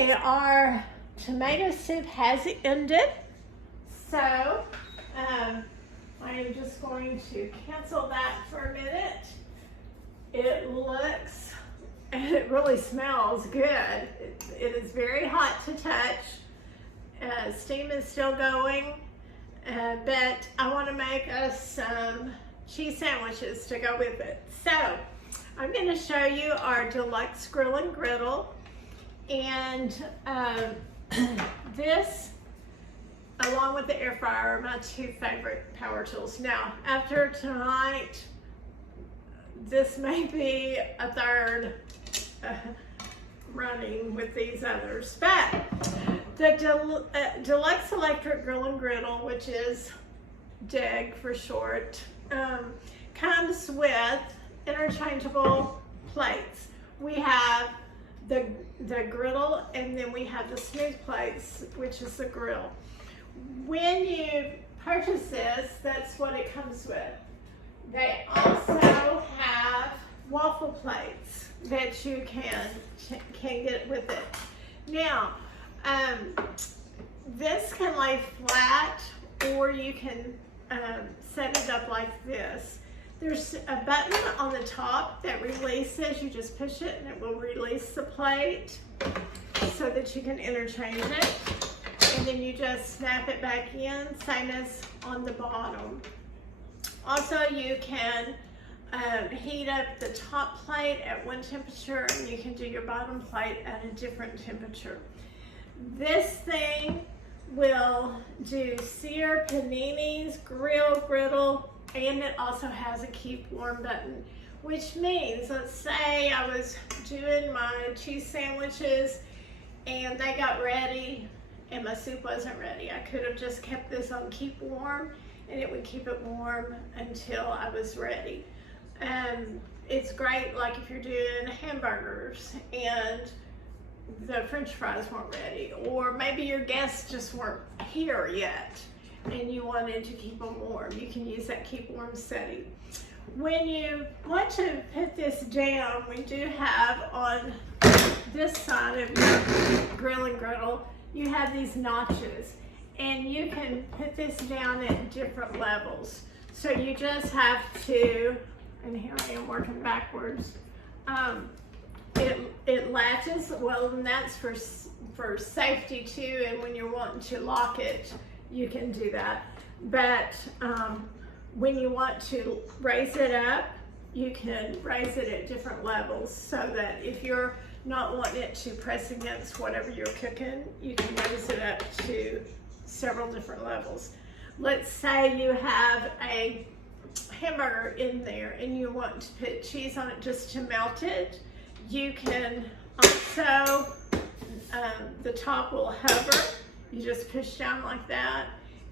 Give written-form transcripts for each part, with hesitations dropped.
Okay, our tomato soup has ended. So, I am just going to cancel that for a minute. It looks, and it really smells good. It is very hot to touch. Steam is still going, but I want to make us some cheese sandwiches to go with it. So, I'm going to show you our deluxe grill and griddle. And this, along with the air fryer, are my two favorite power tools. Now, after tonight, this may be a third running with these others. But the Deluxe Electric Grill and Griddle, which is DEG for short, comes with interchangeable plates. We have the griddle, and then we have the smooth plates, which is the grill. When you purchase this, that's what it comes with. They also have waffle plates that you can get with it. Now, this can lay flat, or you can set it up like this. There's a button on the top that releases. You just push it and it will release the plate so that you can interchange it. And then you just snap it back in, same as on the bottom. Also, you can heat up the top plate at one temperature, and you can do your bottom plate at a different temperature. This thing will do sear, paninis, griddle, and it also has a keep warm button, which means, let's say I was doing my cheese sandwiches and they got ready and my soup wasn't ready. I could have just kept this on keep warm, and it would keep it warm until I was ready. It's great, like if you're doing hamburgers and the French fries weren't ready, or maybe your guests just weren't here yet and you wanted to keep them warm. You can use that keep warm setting. When you want to put this down, we do have on this side of your grill and griddle, you have these notches, and you can put this down at different levels. So you just have to, and here I am working backwards, it latches well, and that's for safety too, and when you're wanting to lock it, you can do that. But when you want to raise it up, you can raise it at different levels, so that if you're not wanting it to press against whatever you're cooking, you can raise it up to several different levels. Let's say you have a hamburger in there and you want to put cheese on it just to melt it. You can also, the top will hover. You just push down like that,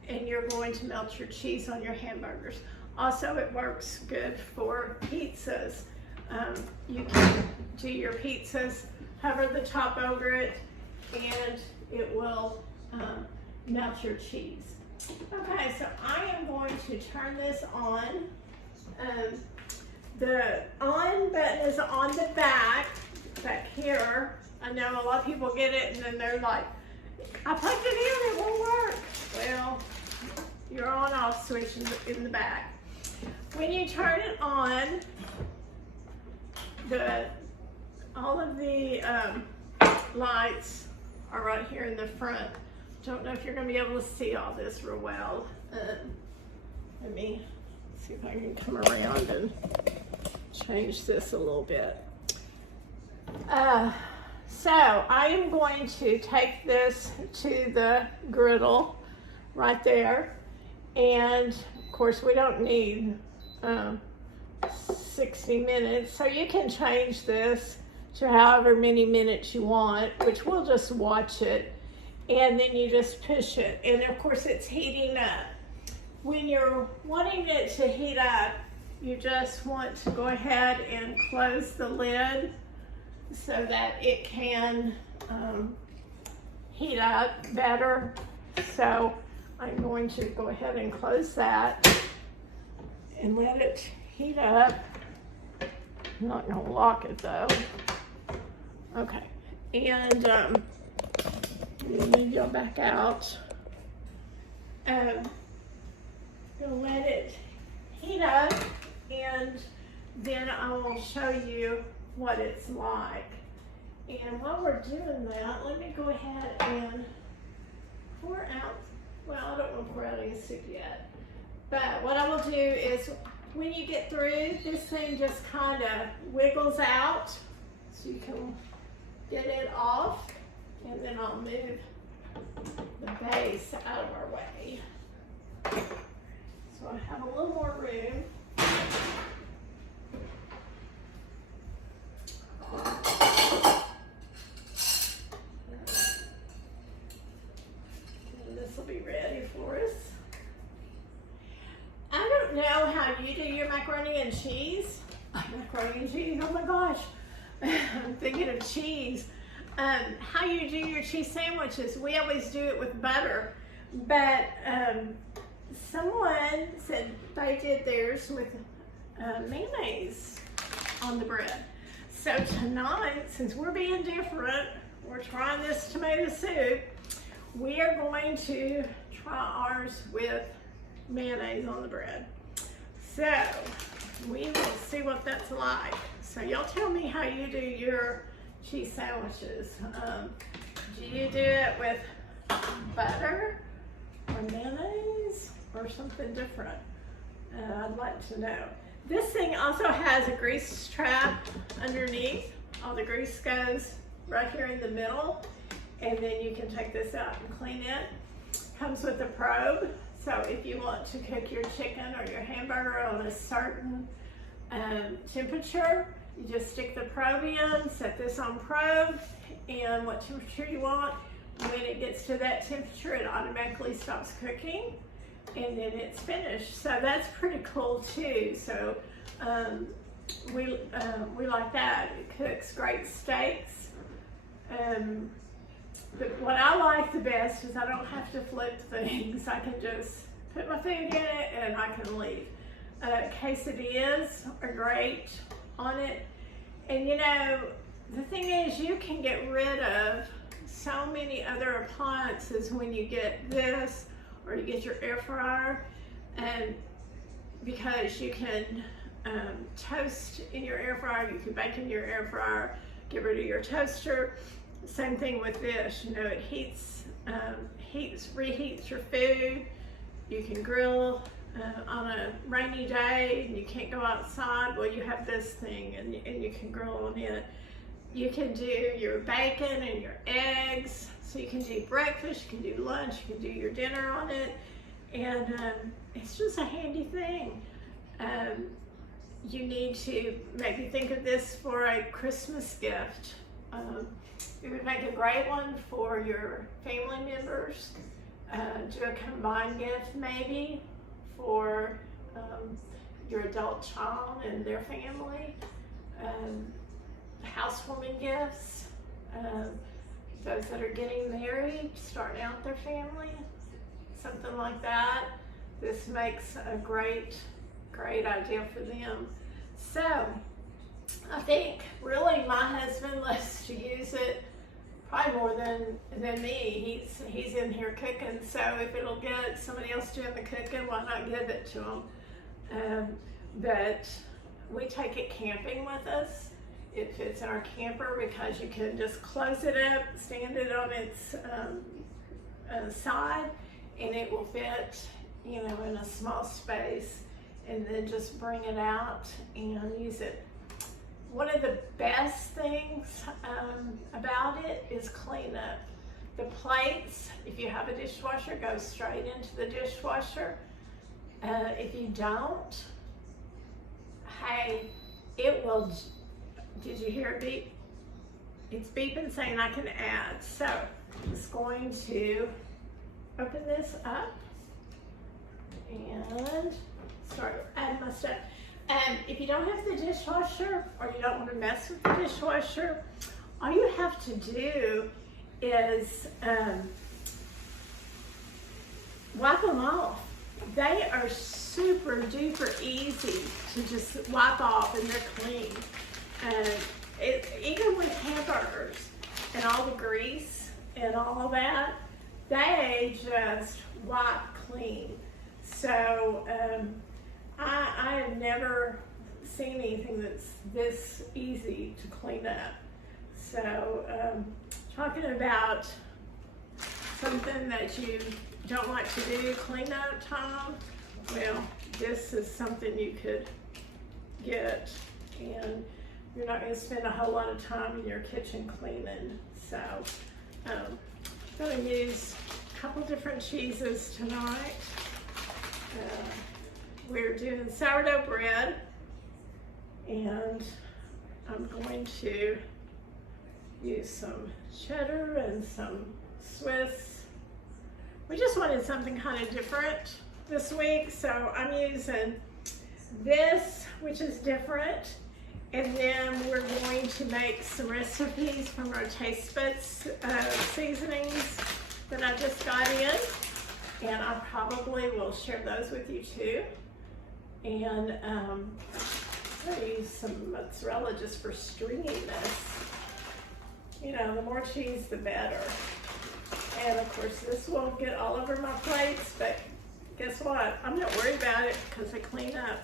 and you're going to melt your cheese on your hamburgers. Also, it works good for pizzas. You can do your pizzas, hover the top over it, and it will melt your cheese. Okay, so I am going to turn this on. The on button is on the back here. I know a lot of people get it and then they're like, I plugged it in, it won't work. Well, your on-off switch in the back. When you turn it on, all of the lights are right here in the front. Don't know if you're going to be able to see all this real well. Let me see if I can come around and change this a little bit. So I am going to take this to the griddle right there, and of course we don't need 60 minutes, so you can change this to however many minutes you want, which we'll just watch it, and then you just push it, and of course it's heating up. When you're wanting it to heat up, you just want to go ahead and close the lid so that it can heat up better. So I'm going to go ahead and close that and let it heat up. I'm not going to lock it though. Okay, and Move y'all back out. You'll let it heat up, and then I will show you what it's like. And while we're doing that, let me go ahead and pour out, well, I don't want to pour out any soup yet, but what I will do is when you get through, this thing just kind of wiggles out so you can get it off, and then I'll move the base out of our way. So I have a little more room. And this will be ready for us. I don't know how you do your macaroni and cheese. Macaroni and cheese, oh my gosh. I'm thinking of cheese. How you do your cheese sandwiches. We always do it with butter, but someone said they did theirs with mayonnaise on the bread. So tonight, since we're being different, we're trying this tomato soup, we are going to try ours with mayonnaise on the bread. So we will see what that's like. So y'all tell me how you do your cheese sandwiches. Do you do it with butter or mayonnaise or something different? I'd like to know. This thing also has a grease trap underneath. All the grease goes right here in the middle, and then you can take this out and clean it. Comes with a probe, so if you want to cook your chicken or your hamburger on a certain temperature, you just stick the probe in, set this on probe, and what temperature you want. When it gets to that temperature, it automatically stops cooking, and then it's finished. So that's pretty cool too. So we like that. It cooks great steaks. But what I like the best is I don't have to flip things. I can just put my food in it and I can leave. Quesadillas are great on it. And you know, the thing is, you can get rid of so many other appliances when you get this, or you get your air fryer, and because you can toast in your air fryer, you can bake in your air fryer, get rid of your toaster. Same thing with this, you know, it reheats your food. You can grill on a rainy day and you can't go outside. Well, you have this thing and you can grill on it. You can do your bacon and your eggs. So you can do breakfast, you can do lunch, you can do your dinner on it. And it's just a handy thing. You need to maybe think of this for a Christmas gift. It would make a great one for your family members. Do a combined gift maybe for your adult child and their family. Housewarming gifts. Those that are getting married, starting out their family, something like that. This makes a great idea for them. So I think really my husband loves to use it probably more than me. He's in here cooking, so if it'll get somebody else doing the cooking, why not give it to him? But we take it camping with us. It fits in our camper because you can just close it up, stand it on its side, and it will fit, you know, in a small space, and then just bring it out and use it. One of the best things about it is cleanup. The plates, if you have a dishwasher, go straight into the dishwasher. If you don't, hey, it will. Did you hear it beep? It's beeping saying I can add. So I'm just going to open this up and start adding my stuff. If you don't have the dishwasher or you don't want to mess with the dishwasher, all you have to do is wipe them off. They are super duper easy to just wipe off, and they're clean. Even with hamburgers and all the grease and all of that, they just wipe clean. So I have never seen anything that's this easy to clean up. So talking about something that you don't like to do, clean up time, well, this is something you could get, and you're not going to spend a whole lot of time in your kitchen cleaning. So I'm going to use a couple different cheeses tonight. We're doing sourdough bread, and I'm going to use some cheddar and some Swiss. We just wanted something kind of different this week, so I'm using this, which is different, and then we're going to make some recipes from our Taste Buds seasonings that I just got in, and I probably will share those with you too. And I'll use some mozzarella just for stringiness. You know, the more cheese, the better. And of course, this won't get all over my plates, but guess what? I'm not worried about it because they clean up.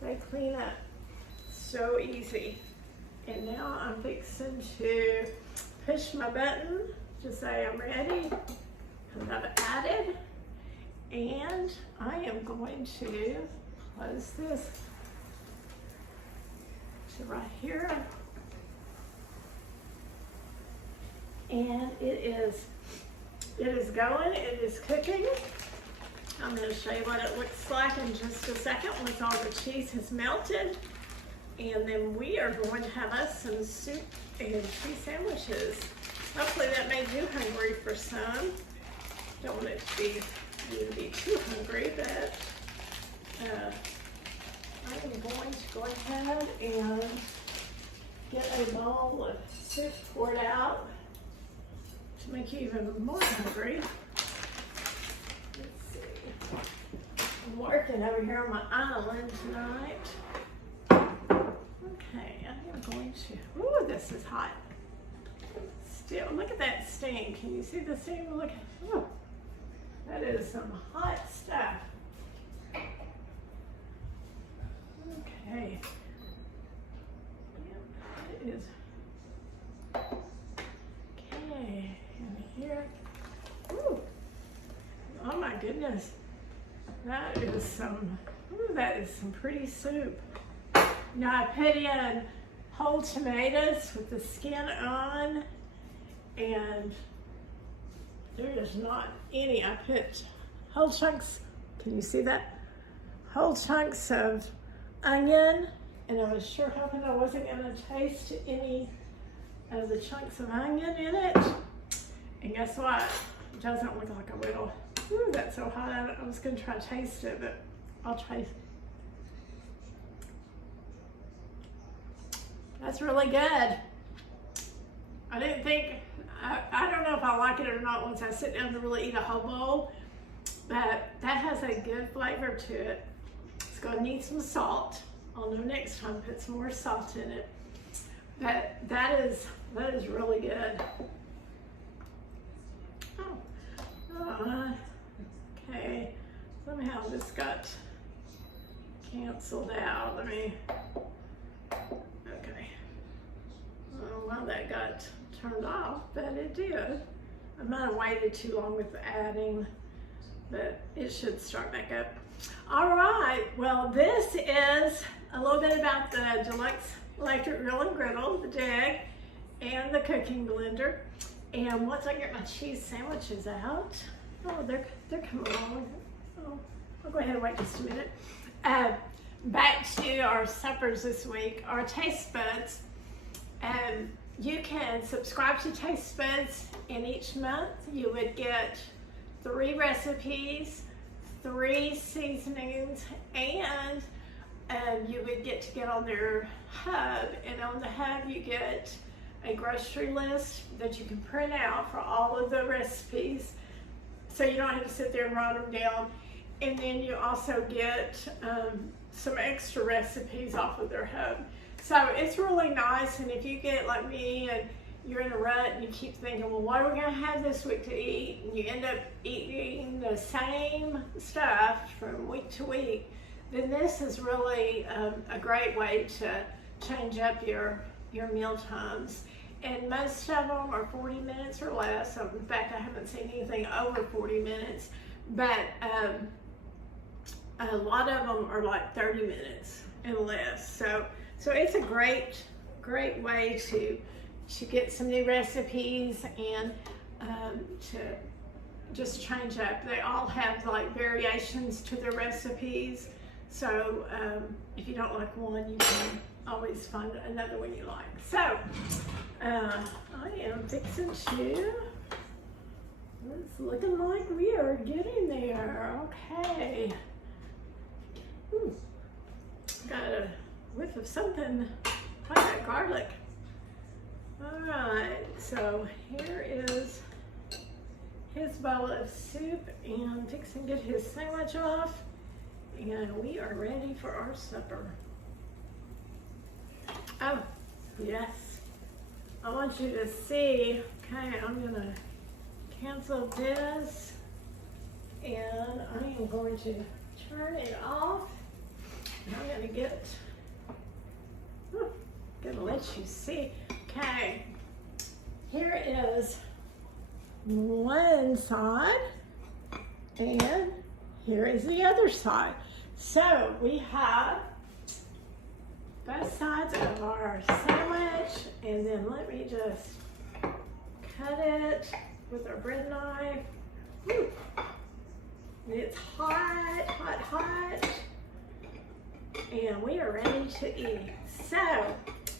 They clean up so easy. And now I'm fixing to push my button to say I'm ready. And I've added. And I am going to close this to right here. And it is going, it is cooking. I'm going to show you what it looks like in just a second once all the cheese has melted. And then we are going to have us some soup and cheese sandwiches. Hopefully that made you hungry for some. Don't want it to be you to be too hungry, but I am going to go ahead and get a bowl of soup poured out to make you even more hungry. Let's see. I'm working over here on my island tonight. Okay, I am going to, ooh, this is hot. Still, look at that steam. Can you see the steam? Look, ooh, that is some hot stuff. Okay. Yep, it is. Okay, and here. Ooh. Oh my goodness. That is some, ooh, that is some pretty soup. Now I put in whole tomatoes with the skin on, and there is not any. I put whole chunks, can you see that? Whole chunks of onion, and I was sure hoping I wasn't going to taste any of the chunks of onion in it. And guess what? It doesn't look like I will. Ooh, that's so hot. I was going to try to taste it, but I'll try. That's really good. I didn't think, I don't know if I like it or not once I sit down to really eat a whole bowl, but that has a good flavor to it. It's going to need some salt. I'll know next time, put some more salt in it. But that is really good. Oh, okay. Somehow this got canceled out. Let me, okay. I don't know why that got turned off, but it did. I might have waited too long with the adding, but it should start back up. All right, well, this is a little bit about the Deluxe Electric Grill and Griddle, the DEG, and the cooking blender. And once I get my cheese sandwiches out, oh, they're coming along. Oh, I'll go ahead and wait just a minute. Back to our suppers this week, our Taste Buds. You can subscribe to Taste Buds, and each month you would get 3 recipes, 3 seasonings, and you would get to get on their hub. And on the hub you get a grocery list that you can print out for all of the recipes, so you don't have to sit there and write them down. And then you also get some extra recipes off of their hub. So it's really nice, and if you get like me and you're in a rut and you keep thinking, well, what are we gonna have this week to eat? And you end up eating the same stuff from week to week, then this is really a great way to change up your meal times. And most of them are 40 minutes or less. So in fact, I haven't seen anything over 40 minutes, but a lot of them are like 30 minutes and less. So it's a great way to get some new recipes and to just change up. They all have like variations to their recipes. So if you don't like one, you can always find another one you like. So I am fixing to, it's looking like we are getting there. Okay. Ooh, got a whiff of something like that garlic. All right, so here is his bowl of soup, and fixing to get his sandwich off, and we are ready for our supper. Oh, yes. I want you to see, okay, I'm gonna cancel this, and I am going to turn it off. And I'm gonna let you see. Okay, here is one side, and here is the other side. So we have both sides of our sandwich, and then let me just cut it with our bread knife. Woo. And it's hot, hot, hot, and we are ready to eat. So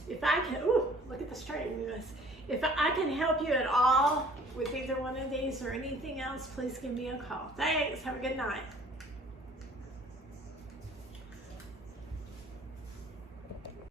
if I can, ooh, look at the straightness. If I can help you at all with either one of these or anything else, please give me a call. Thanks, have a good night.